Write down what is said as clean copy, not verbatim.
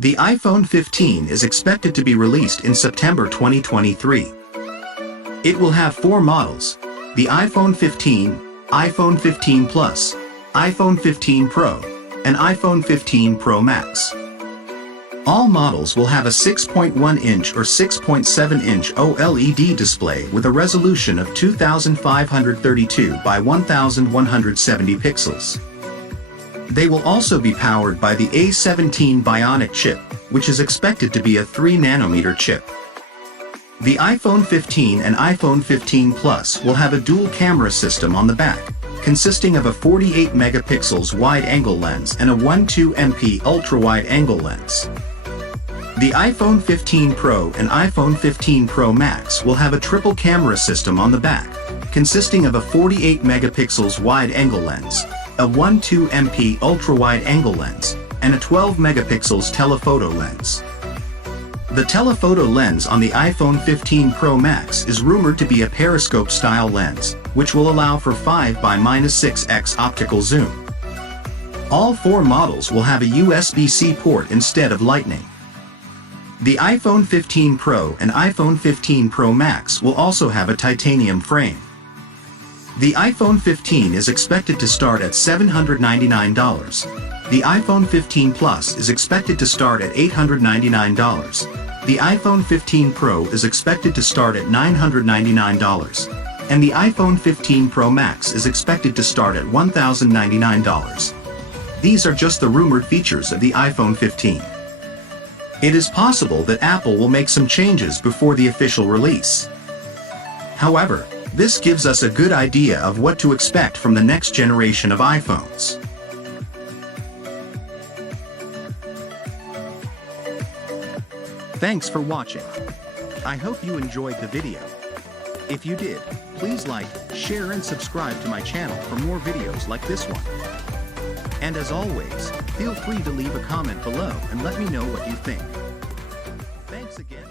The iPhone 15 is expected to be released in September 2023. It will have 4 models: the iPhone 15, iPhone 15 Plus, iPhone 15 Pro, and iPhone 15 Pro Max. All models will have a 6.1-inch or 6.7-inch OLED display with a resolution of 2532 by 1170 pixels. They will also be powered by the A17 Bionic chip, which is expected to be a 3nm chip. The iPhone 15 and iPhone 15 Plus will have a dual camera system on the back, consisting of a 48 megapixels wide-angle lens and a 12MP ultra-wide-angle lens. The iPhone 15 Pro and iPhone 15 Pro Max will have a triple camera system on the back, consisting of a 48 megapixels wide-angle lens, a 12MP ultra-wide-angle lens, and a 12 megapixels telephoto lens. The telephoto lens on the iPhone 15 Pro Max is rumored to be a periscope-style lens, which will allow for 5x-6x optical zoom. All 4 models will have a USB-C port instead of Lightning. The iPhone 15 Pro and iPhone 15 Pro Max will also have a titanium frame. The iPhone 15 is expected to start at $799. The iPhone 15 Plus is expected to start at $899. The iPhone 15 Pro is expected to start at $999. And the iPhone 15 Pro Max is expected to start at $1,099. These are just the rumored features of the iPhone 15. It is possible that Apple will make some changes before the official release. However, this gives us a good idea of what to expect from the next generation of iPhones. Thanks for watching. I hope you enjoyed the video. If you did, please like, share and subscribe to my channel for more videos like this one. And as always, feel free to leave a comment below and let me know what you think. Thanks again.